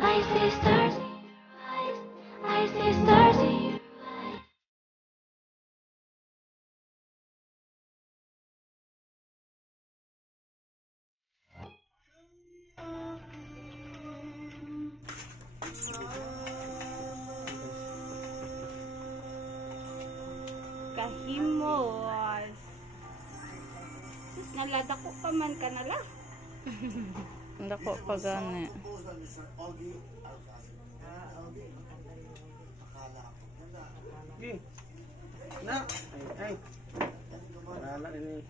I see stars in your eyes. I see stars in your eyes. Kahimos. Sus, nalada ko pa man ka nala. Dako pa gani. Na, ay. Wala ini.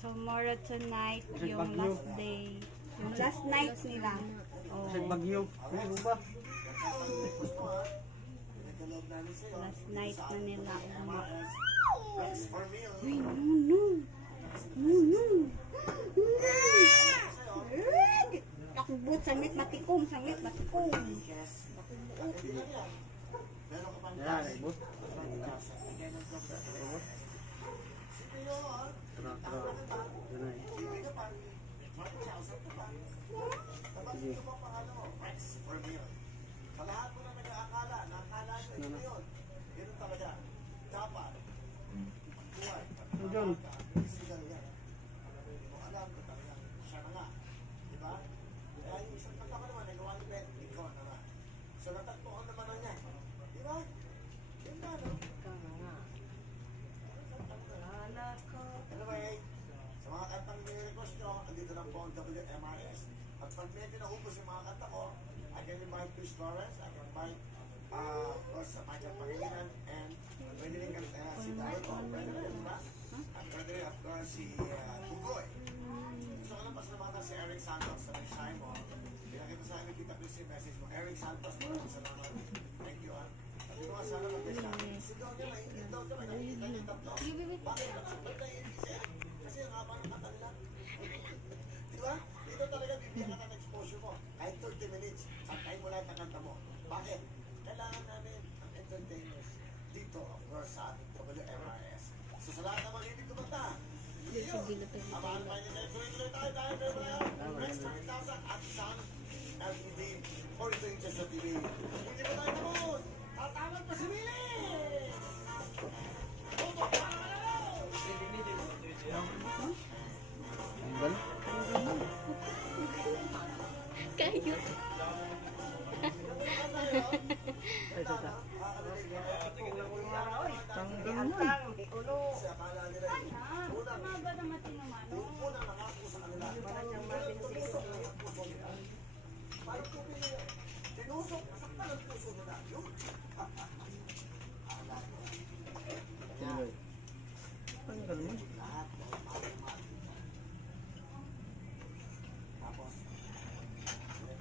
Tomorrow tonight, yung last day. Yung last night nila. Oh, Sa bagyo. Ay, ba? last night na nila. Uy, no. Takbot, sangit matikong. Ya, ibu. Sa lahat mo na nag-aakala, nakakala nyo ito yun. Yun talaga. Dapat. Buhay. Sigal yan. Hindi mo alam kung talagang siya na nga. Diba? Kaya yung isang kanta ko naman, nagawa ni Ben, ikaw na nga. So natagpuan naman na niya. Diba? Yun na, no? Anyway, sa mga kantang nire-request nyo, andito lang po ang WMIS. At pag may pinaubos yung mga kanta ko, I can invite Chris Flores, I can invite, of course, Michael Pangilinan, and pwede rin si Darko, pwede rin, diba? At pwede rin, of course, si Bugoy. Gusto ko lang pasalamatan si Eric Santos sa mensahe mo. Pinakita sa akin, kita Chris yung message mo. Eric Santos, maraming salamat. Thank you, Sabi ko nga, sana mag-bless ka. Sigaw niya, mainit daw siya, may nakikita niya tatlo. Bakit? Super naiinit siya. Kasi ang haba ng kanta nila. Diba? Dito talaga bibigyan ka ng exposure mo. Kahit 30 minutes, santayin mo lahat ng kanta mo. Bakit? Kailangan namin ang entertainers dito, of course, sa ating WMIS. So sa lahat ng mga hindi kumanta, abahan pa yun. Tuloy-tuloy tayo dahil meron na yun. Next 20,000 at isang LED 42 inches sa TV. Hindi mo tayo tapos. Tatawag pa si Willie! Tutok pa naman Kayo. Tinusok, saktan ang puso nila. Yun. Lahat ng mati-mati. Tapos,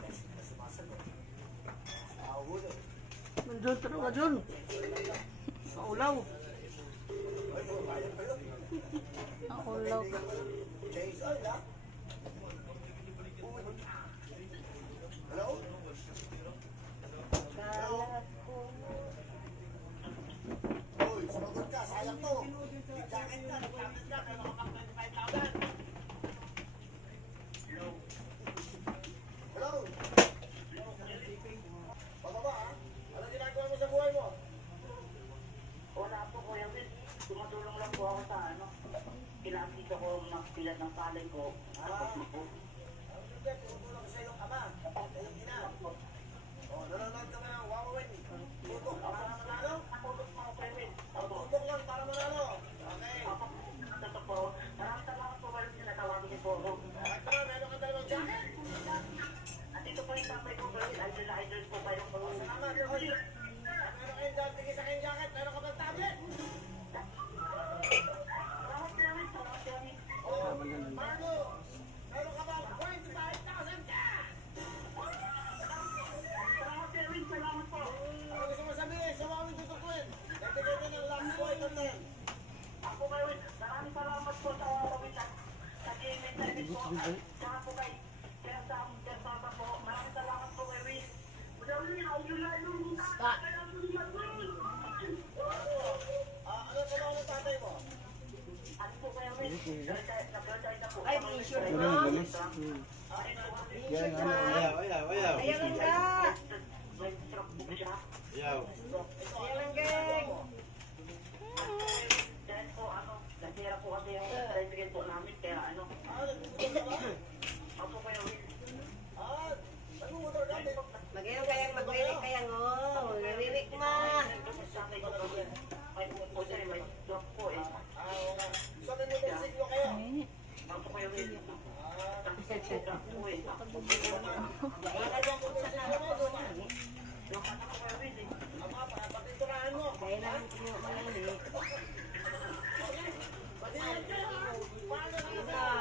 text na sumasagot. Ahuli. Manjun, talaga Jun. Sa ulaw. Ay, bayan pa yun. Ako law. Jason, ha? Hello? Uy, sumagot ka, sayang to. Jacket ka, nag-tablet ka, pero kapag 25,000. Hello? Pababa, ha? Anong ginagawa mo sa buhay mo? Wala po, Kuya Will. Tumutulong lang po ako sa kinakita ko magpilat ng palay ko. Tapos na po. Hindi, tinutulong ko sa iyong ama. Iyong ina. O, nanonood ka ba ng Wawawin? Tutok para manalo? Natulog mo, Kuya Will. Tutok lang para manalo. Okay. Totoo po. Maraming salamat po kayo sinatawagin niyo po ako. At naman, meron ka dalawang jacket. At ito po yung tatay ko, Kuya Will. Idol na idol po kayo. Salamat. Oy, meron kayong tigil sa kayong jacket. Meron ka bang tablet? Salamat, Kuya Will. Salamat, Kuya Will. Oh, Marlo, meron ka bang 25,000 cash? Salamat, Kuya Will. Salamat po. Ano gusto mo sabihin sa mga tutukuin? Nagbigay ka ng last point on them. Ako, Kuya Will. Maraming salamat po sa kawitan. Sa gaming service po. At saka po kay Kersama po. Maraming salamat po, Kuya Will. Kuya Will, idol na idol. Ano ba ng tatay mo? Ano po kayo, Will? Nag-retire na po. Ay, t-shirt Wala mo. nang galis. T-shirt mo. Ayan lang ka. May stroke po siya. Ayan lang, geng. Dahil po, nasira po kasi yung tricycle po namin, kaya Opo kayo, Will. Mag-inom kayang mag-wirik kayang, oh. Wirik ma. Sabi ko kasi, may po siya, may stroke po eh. Opo kayo, Will. Nakisip po eh. Yung ano ko kayo, Will eh. Kaya lang mo malili.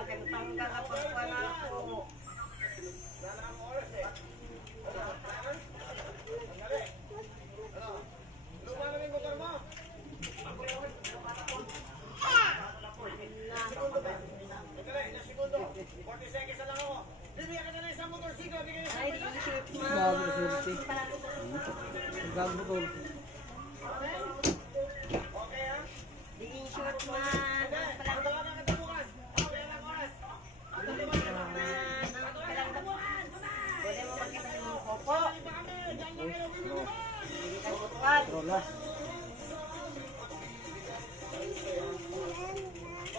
Kantang ka kapag wala ko. Ay, t-shirt ma. Gago na swerte. Gago na tol. T-shirt ma. Pwede mo makita sa mga kopo. Hindi ka kutuan. Rola.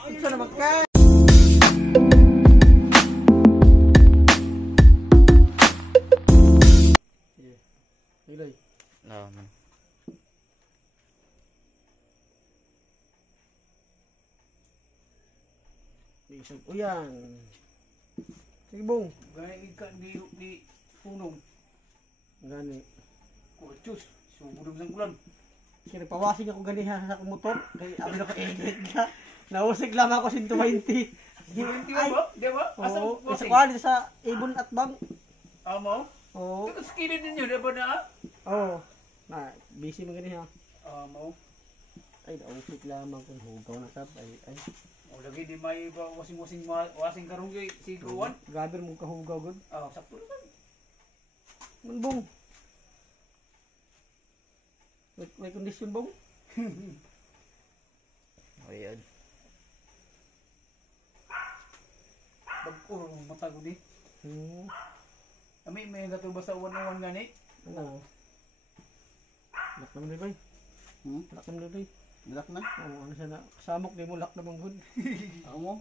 Ito naman ka. Ilay. Oo, man. Isang uyan. Sige bong. Gaya ikan di punong. Gani. Kurcus. Sugudom sang bulan. Sige, pawasing ako ganiha sa akong motor. Kaya abi na ka-edit ka. Nausig lang ako 120. Di ba? Di ba? Asa Oo. mo Isa ko sa Ibon at Bang. Amo? Oo. Ito skillet ninyo, di ba na? Oo. Na, busy mo ganiha. Amo? Ay, nausig lamang kung hugaw na sab. Ay. O lagi di may ba wasing karong kay si Kuwan. Gaber mo kahugaw gud. Ah, sakto naman. Bong. May kondisyon bong? Ayan. Pag mata ko di. Hmm. Ami may gato ba sa one gani? Ano? Lak naman rin ba? Lak naman rin. Bilak na? Oo, ano siya na. Samok di mo lak naman gud. Ako mo?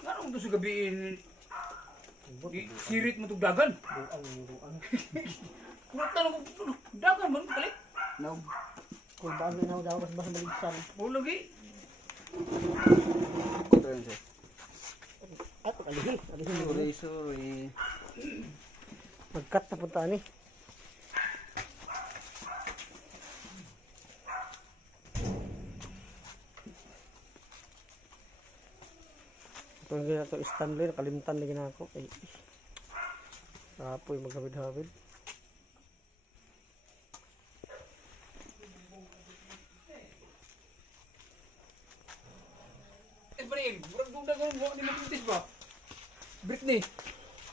Anong to sa gabi sirit mo tug dagan? Ruang. Kurot na ko dagan man kalit. No. Kung baan na daw mas basa maligsan. O lagi. Ito yun siya. At alihi. Sorry. Magkat na punta ni. Kung gina ito Stanley, nakalimtan na gina ako. Ay, apoy maghabid-habid. Eh parin, murag dong dagan mo ni mapuntis ba? Britney.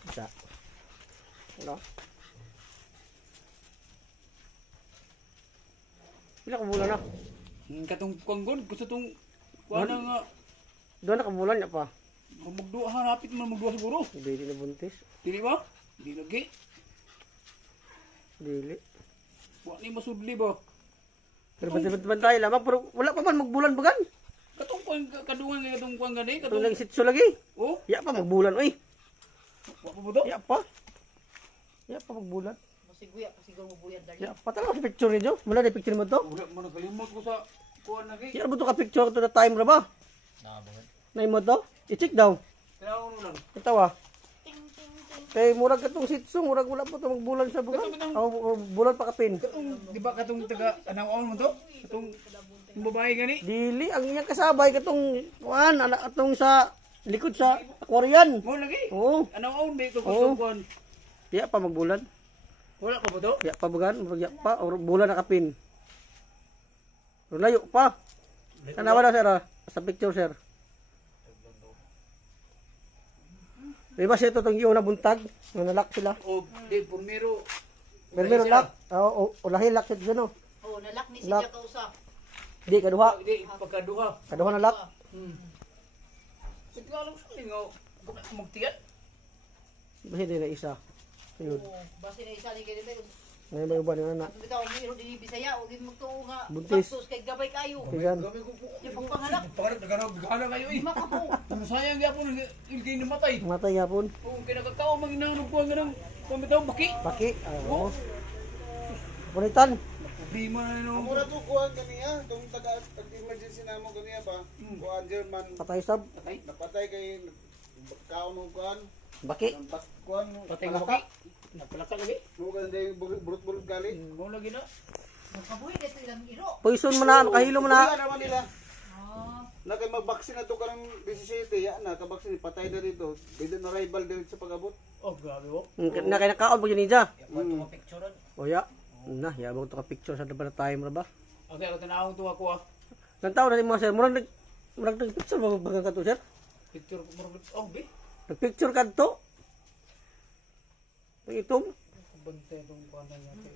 Isa. Ano? Pila ka bulan na? Katong kuanggon gusto tong kuan nga Doon na ka bulan niya pa. magduha hanapit man magduha siguro. Dili na buntis. Dili ba? Di lagi. Dili. Wa ni masudli ba? Pero bantay lamang. Pero wala pa man magbulan bagan. Katong kuan kadungan nga katong kuan gani Ito katong lang sitso lagi. oh, Ya pa magbulan. Uy. wa pa buto. Ya pa. Ya pa magbulan. Masiguya, pasiguro mo buyad dali. Ya pa talaga sa picture niyo. Wala na picture mo to. Wala man nakalimot ko sa kuan lagi. Ya mo to ka picture to the time ra ba? Nay mo to? I-check daw. Tanaw mo lang. Ito ah. Kay murag katong sitso, murag wala pa to magbulan sa bugan. Oh, bulan pa kapin. Katong di ba katong taga anaon mo to? Katong babae gani. Dili ang iyang kasabay katong kuan anak atong sa likod sa aquarium. Mo lagi. Oo. Anaon may to Oo. kuan. Ya pa magbulan. Wala pa buto. Ya pa bugan, murag ya pa or bulan na kapin. Pero layo pa. Tanawa na sir ah, sa picture sir. Diba siya ito itong yung nabuntag? Nanalak sila. O di primero Pero meron lak. O lahi lak siya dyan o. Oh, nalak ni Lak. siya kausa. Di kaduha. Di pagkaduha. Kaduha na lak. Ito nga alam sa nga magtiyan. Basi di na isa. Yun. Basta na isa ni kaya dito. Ngayon ba uban yung anak? Bitaw ang biro di Bisaya o di magtuo nga. Buntis. Tapos kay gabay kayo. Tigan. Di pagpanganak. Panganak nagana kayo eh. Makapo. Sayang gyapon ilkay namatay. Matay yapon. Kung kinakatao manginahon ko nga nang pamitaw baki. Baki. Oo. Bunitan. Problema na no. Mura to kuhan kaniya, itong taga-emergency namo kaniya ba? Kuhan German, Patay sab. napatay kay kaon ng kuhan, Baki. kuhan, Patay nga baki. Nagpalaka lagi. mukan day burut-burut gali. Mo lagi na. Kabuhi dito ilang iro. Poison mo na. Makahilo mo na. Kuya naman nila. Na kay mag-vaccine na to karang 17, ya na ka-vaccine patay na dito. Dito na rival din sa pag-abot. Oh, grabe oh. Na kay nakaon mo yun ninja. Yapan to picturean. O ya. Na, yabang to ka picture sa dapat time ra ba? Okay, ako tanawang to ako ah. Nang tao na mga sir, murag nag-picture mo bagang ka to sir? Picture ko mo. Oh, be. Nag-picture ka to? Ang itom? Bantay tong kuan na natin.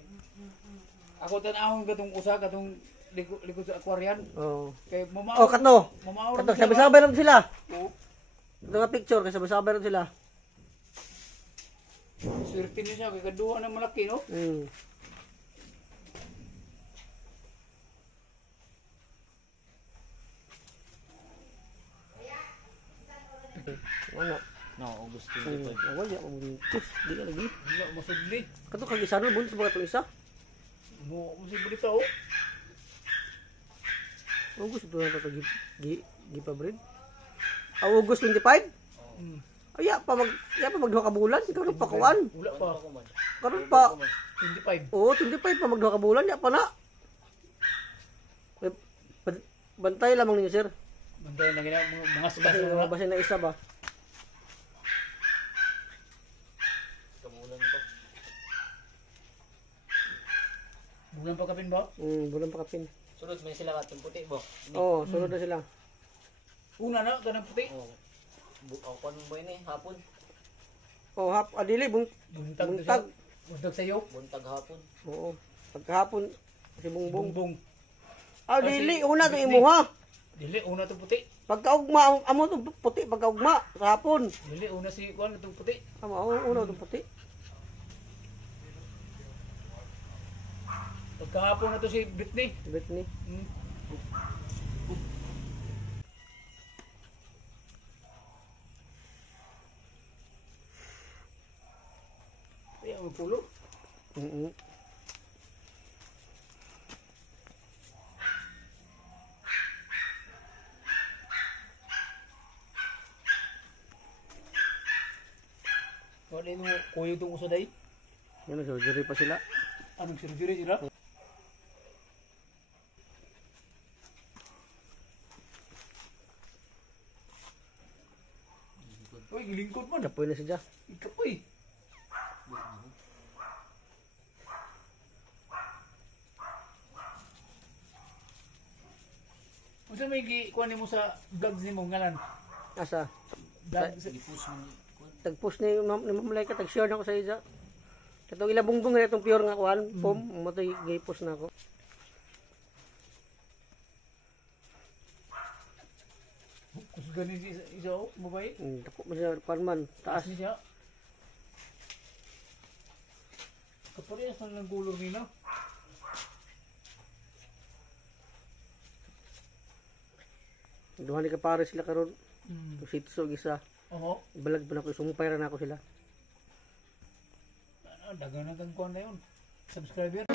Ako tanawang gatong usa katong likod sa aquarian. Oo. Kay mamaw. Oh, kato. Mamaw. Kato, sabay-sabay rin sila. Oo. Ito nga picture, kasi sabay-sabay rin sila. Swerte niya siya kay kaduha na malaki no. Ano? No, gusto Awal ya, mamuntis. Di ka lagi. Wala masudli. Kato, kag isa nun, buntis ba itong isa? Mo musibilita oh. August ito na ito, gipabrid. August 25? Ay, ya pa magduha ka bulan. Karon pa kuan. Wala pa. Karon pa. 25. Oo, 25 pa magduha ka bulan. Ya pa na. Bantay lamang ninyo, sir. Bantay na gina mga sabas Kasi na. basin na isa ba? Bulan pa kapin ba? Bulan pa kapin. Sunod may sila katong puti bo. Oo, sunod na sila. Una na kanang puti. Oh, kon mo ini hapon. Oo, adili, Buntag. buntag. Buntag sayo. Buntag hapon. Oo, pagkahapon, si Bungbong. Bumbong. Dili, una itong imuha. Dili una to puti. Pagkaugma, amo itong puti, pagkaugma, sa hapon. Dili una si kuan katong puti. Una itong puti. Pagkahapon na to si Britney. Britney. Ay, ang pulo. Wala mo kuya itong usa day. Yan, surgery pa sila. Anong surgery sila? Uy, gilingkod man. Kapoy na siya. Ikapoy. Unsa may kuan nimo sa vlogs nimo ngalan? Asa? Vlog sa Tag-post ni Mamlay ka, tag-share na ko sa isa. Katong ilabungbong na itong pure nga kuhan, pom, matay gay-post na ako. Kus ganin si isa oh, babae. Dako man siya, kuhan man, taas. Ni siya. Kaparehas na ng gulor nila. Duha ni kapare sila karon. Sitso isa. Oo. Balag pa na ko, sumumpay ra na ako sila. Dagan na kang kuan na yun. Subscriber.